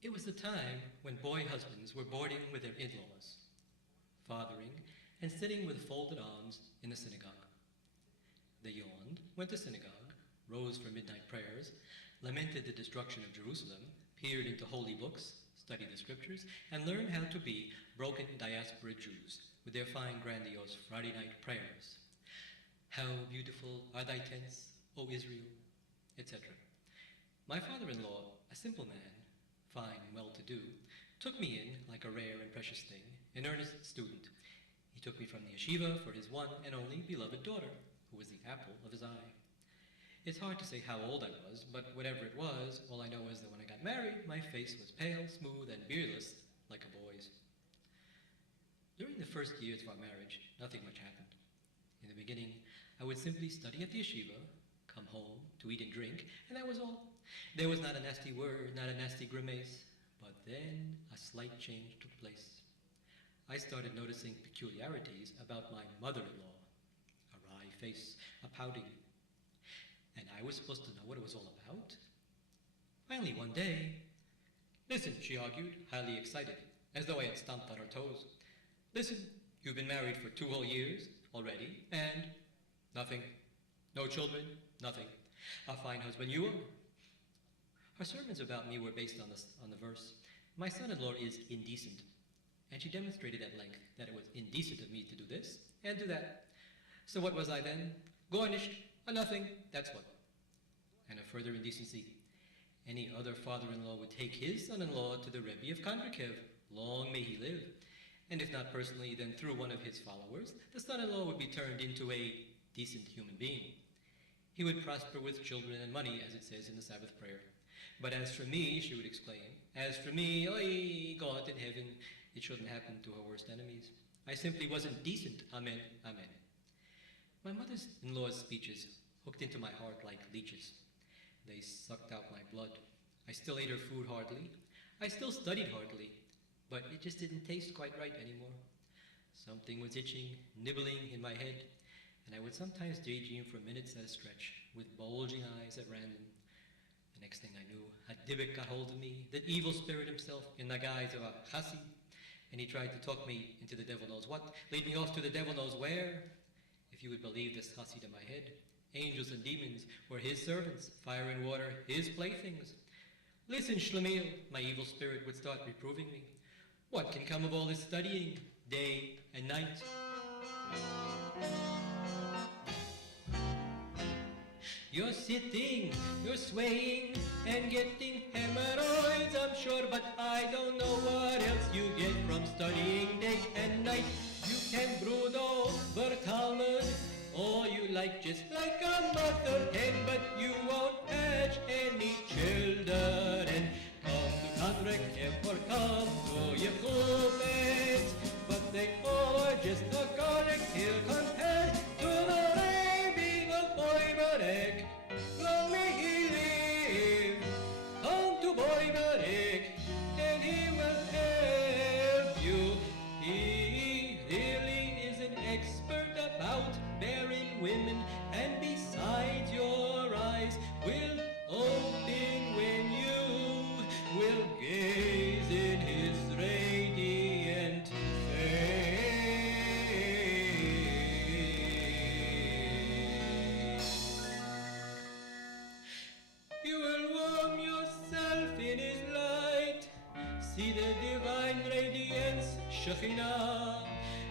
It was the time when boy husbands were boarding with their in-laws, fathering, and sitting with folded arms in the synagogue. They yawned, went to synagogue, rose for midnight prayers, lamented the destruction of Jerusalem, peered into holy books, studied the scriptures, and learned how to be broken diaspora Jews with their fine grandiose Friday night prayers. How beautiful are thy tents, O Israel, etc. My father-in-law, a simple man, fine and well-to-do, took me in like a rare and precious thing, an earnest student. He took me from the yeshiva for his one and only beloved daughter, who was the apple of his eye. It's hard to say how old I was, but whatever it was, all I know is that when I got married, my face was pale, smooth, and beardless, like a boy's. During the first years of our marriage, nothing much happened. In the beginning, I would simply study at the yeshiva, come home to eat and drink, and that was all. There was not a nasty word, not a nasty grimace, but then a slight change took place. I started noticing peculiarities about my mother-in-law, a wry face, a pouting, and I was supposed to know what it was all about. Finally, one day, listen, she argued, highly excited, as though I had stomped on her toes. Listen, you've been married for 2 whole years already, and nothing. No children, nothing. A fine husband you are. Her sermons about me were based on the verse, my son-in-law is indecent. And she demonstrated at length that it was indecent of me to do this and do that. So what was I then? Garnished, a nothing, that's what. And a further indecency. Any other father-in-law would take his son-in-law to the rebbe of Kondrikev, long may he live. And if not personally, then through one of his followers, the son-in-law would be turned into a decent human being. He would prosper with children and money, as it says in the Sabbath prayer. But as for me, she would exclaim, as for me, oi, God in heaven, it shouldn't happen to her worst enemies. I simply wasn't decent, amen, amen. My mother-in-law's speeches hooked into my heart like leeches. They sucked out my blood. I still ate her food heartily. I still studied heartily, but it just didn't taste quite right anymore. Something was itching, nibbling in my head, and I would sometimes daydream for minutes at a stretch, with bulging eyes at random. The next thing I knew, a dibbik got hold of me, the evil spirit himself, in the guise of a chassid, and he tried to talk me into the devil knows what, lead me off to the devil knows where. If you would believe this chassid in my head, angels and demons were his servants, fire and water his playthings. Listen, Shlomiel, my evil spirit would start reproving me. What can come of all this studying, day and night? You're sitting, you're swaying, and getting hemorrhoids, I'm sure, but I don't know what else you get from studying day and night. You can brood over Talmud, or you like just like a mother hen, but you won't hatch any children. Come to Kondrikev or come to Yechupet, but they are just a garlic hill compared to the rabbi of Boiberek. Long may he live. Come to Boiberek, and he will help you. He really is an expert about bearing women, and besides your eyes will open when you will gaze in his radiant face. You will warm yourself in his light, see the divine radiance, Shekhinah.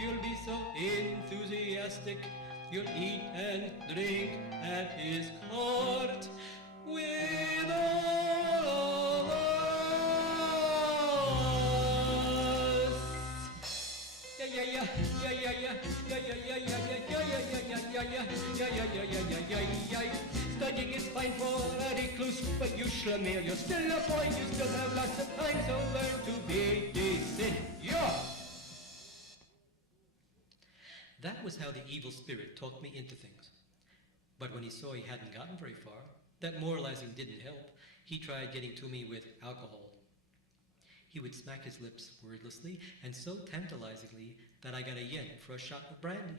You'll be so enthusiastic, you'll eat and drink at his court with all of us. Studying is fine for a recluse, but you Shlomiel, you're still a boy, you still have lots of time, so learn to be decent. That was how the evil spirit talked me into things. But when he saw he hadn't gotten very far, that moralizing didn't help, he tried getting to me with alcohol. He would smack his lips wordlessly and so tantalizingly that I got a yen for a shot of brandy.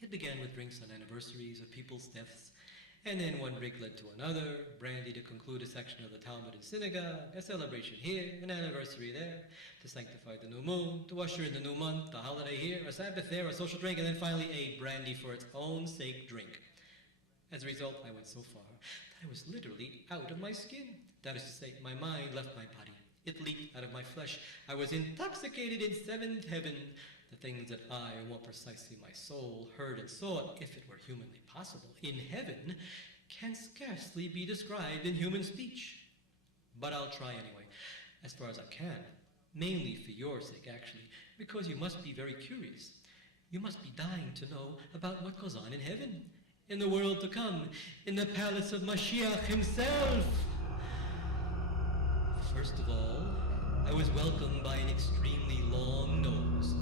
It began with drinks on anniversaries of people's deaths, And then one drink led to another, brandy to conclude a section of the Talmud and synagogue, a celebration here, an anniversary there, to sanctify the new moon, to usher in the new month, a holiday here, a Sabbath there, a social drink, and then finally a brandy for its own sake drink. As a result, I went so far that I was literally out of my skin. That is to say, my mind left my body. It leaped out of my flesh. I was intoxicated in seventh heaven. The things that I, or more precisely my soul, heard and saw, if it were humanly possible, in heaven, can scarcely be described in human speech. But I'll try anyway, as far as I can, mainly for your sake, actually, because you must be very curious. You must be dying to know about what goes on in heaven, in the world to come, in the palace of Mashiach himself. First of all, I was welcomed by an extremely long nose,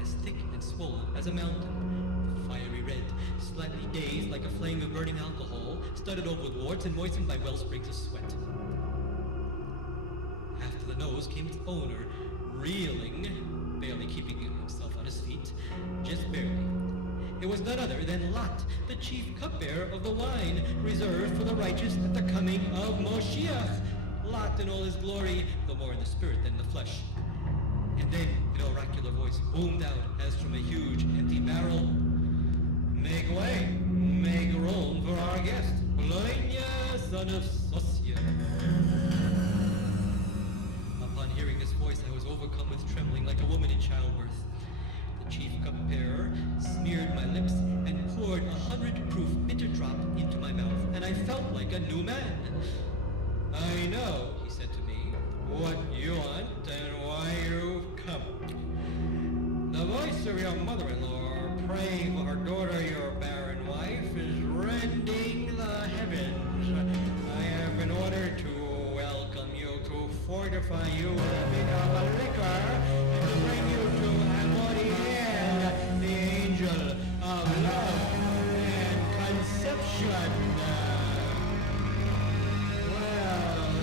as thick and swollen as a mountain, fiery red, slightly dazed like a flame of burning alcohol, studded over with warts and moistened by well springs of sweat. After the nose came its owner, reeling, barely keeping himself on his feet, just barely. It was none other than Lot, the chief cupbearer of the wine, reserved for the righteous at the coming of Moshiach. Lot in all his glory, though more in the spirit than the flesh. And then an oracular voice boomed out as from a huge empty barrel. Make way, make room for our guest, Bloinya, son of Sosia. Upon hearing this voice, I was overcome with trembling like a woman in childbirth. The chief cupbearer smeared my lips and poured 100-proof bitter drop into my mouth, and I felt like a new man. I know, he said to me, what you want and why you've come. The voice of your mother-in-law praying for her daughter, your barren wife, is rending the heavens. I have been ordered to welcome you, to fortify you with a bit of a liquor, and to bring you to Amoriel, the angel of love and conception.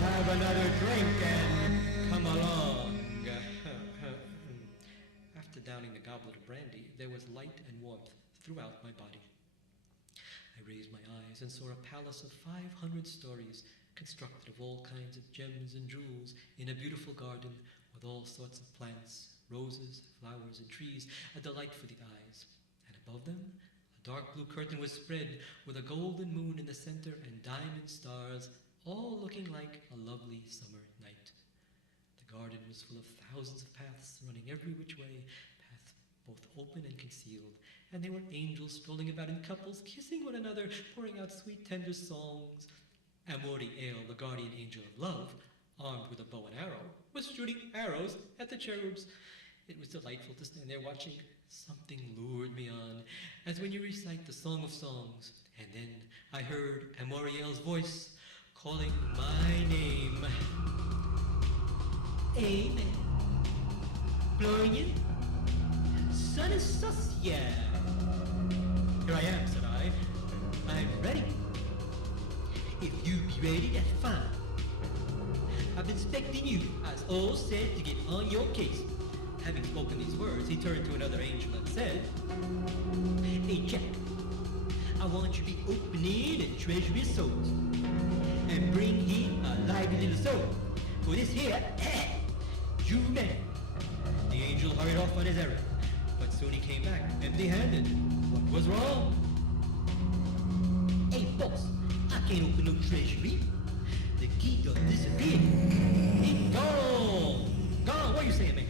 Have another drink and come along. After downing the goblet of brandy, there was light and warmth throughout my body. I raised my eyes and saw a palace of 500 stories, constructed of all kinds of gems and jewels, in a beautiful garden with all sorts of plants, roses, flowers, and trees, a delight for the eyes. And above them, a dark blue curtain was spread with a golden moon in the center and diamond stars, all looking like a lovely summer night. The garden was full of thousands of paths running every which way, paths both open and concealed, and there were angels strolling about in couples, kissing one another, pouring out sweet, tender songs. Amoriel, the guardian angel of love, armed with a bow and arrow, was shooting arrows at the cherubs. It was delightful to stand there watching. Something lured me on, as when you recite the Song of Songs, and then I heard Amoriel's voice, calling my name. Amen. Bloinya, son of Sosia. Here I am, said I. I'm ready. If you be ready, that's fine. I've been expecting you, as all said, to get on your case. Having spoken these words, he turned to another angel and said, Hey, Jack, I want you to be opening a treasury of souls, and bring him a lively little soul. For this here, you man. The angel hurried off on his errand, but soon he came back, empty-handed. What was wrong? Hey, boss, I can't open no treasury. The key done disappeared. It's gone. Gone, what are you saying, man?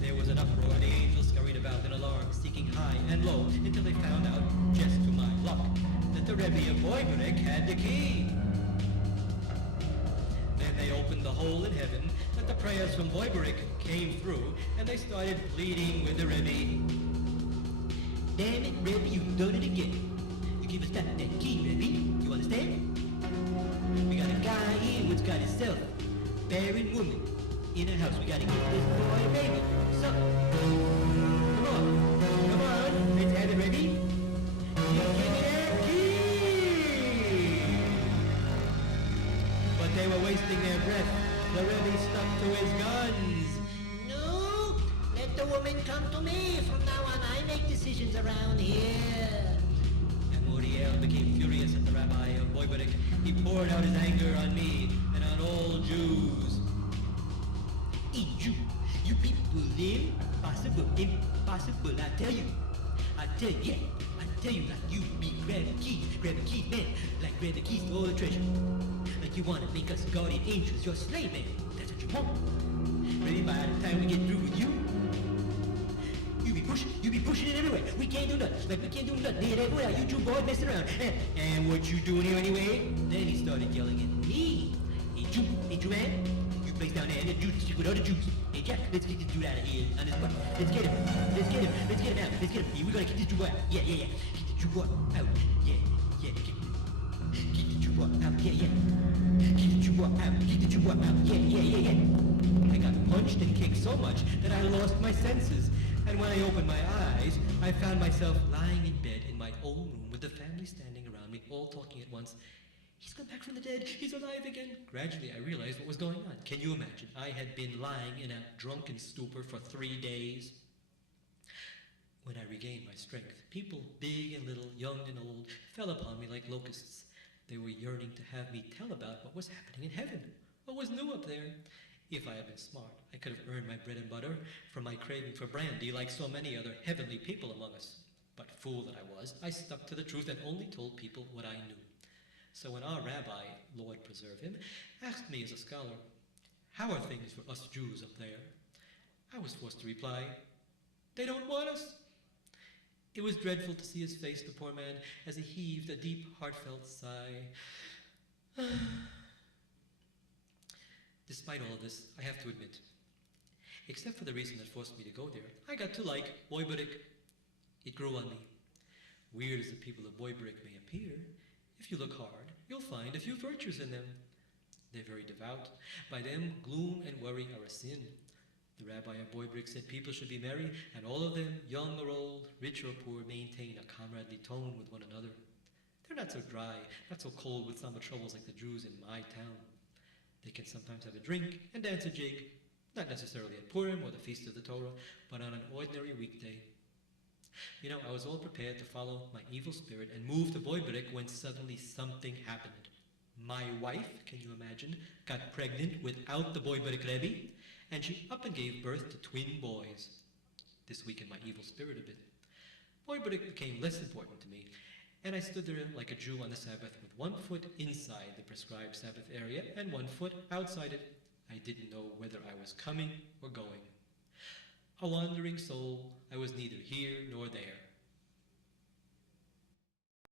There was an uproar, and the angels scurried about in alarm, seeking high and low, until they found out, just to my luck, that the rebbe of lemerick had the key. Then they opened the hole in heaven, that the prayers from lemerick came through, and they started pleading with the rebbe. Damn it, rebbe, you've done it again. You give us back that key, rebbe. You understand? We got a guy here who's got himself a barren woman in a house. We gotta get this boy a baby. So, come on, let's have it, rebbe. You give me that key. But they were wasting their breath. The rebbe stuck to his guns. No, let the woman come to me. From now on, I make decisions around here. And Gamliel became furious at the rabbi of Boyberik. He poured out his anger on me and on all Jews. Hey, Jew, you people impossible, impossible, I tell you, yeah, I tell you, like you be grabbing keys, man, like grab the keys to all the treasure. Like you want to make us guardian angels, your slave man, that's what you want. Maybe by the time we get through with you, you be pushing it everywhere. We can't do nothing, like we can't do nothing. Here, everywhere, you two boys messing around. And what you doing here anyway? Then he started yelling at me. Hey, Jew man, you place down there and the Jews stick with other Jews. Hey, Jack, let's get this dude out of here on this bus. Let's get him out. Let's get him. Yeah, we're gonna get this Jew out. Yeah. Get the Jew out. Yeah. Get the Jew out. Yeah. Get the Jew out. Yeah. I got punched and kicked so much that I lost my senses. And when I opened my eyes, I found myself lying in bed in my own room with the family standing around me, all talking at once. He's come back from the dead. He's alive again. Gradually, I realized what was going on. Can you imagine? I had been lying in a drunken stupor for 3 days. When I regained my strength, people, big and little, young and old, fell upon me like locusts. They were yearning to have me tell about what was happening in heaven, what was new up there. If I had been smart, I could have earned my bread and butter from my craving for brandy like so many other heavenly people among us. But fool that I was, I stuck to the truth and only told people what I knew. So when our rabbi, Lord preserve him, asked me as a scholar, "How are things for us Jews up there?" I was forced to reply, "They don't want us." It was dreadful to see his face, the poor man, as he heaved a deep, heartfelt sigh. Despite all of this, I have to admit, except for the reason that forced me to go there, I got to like Boyberik. It grew on me. Weird as the people of Boyberik may appear, if you look hard, you'll find a few virtues in them. They're very devout. By them, gloom and worry are a sin. The rabbi of Boyberik said people should be merry, and all of them, young or old, rich or poor, maintain a comradely tone with one another. They're not so dry, not so cold with summer troubles like the Jews in my town. They can sometimes have a drink and dance a jig, not necessarily at Purim or the Feast of the Torah, but on an ordinary weekday. You know, I was all prepared to follow my evil spirit and move to Boyberik when suddenly something happened. My wife, can you imagine, got pregnant without the Boyberik Rebbe, and she up and gave birth to twin boys. This weakened my evil spirit a bit. Boyberik became less important to me, and I stood there like a Jew on the Sabbath with 1 foot inside the prescribed Sabbath area and 1 foot outside it. I didn't know whether I was coming or going. A wandering soul, I was neither here nor there.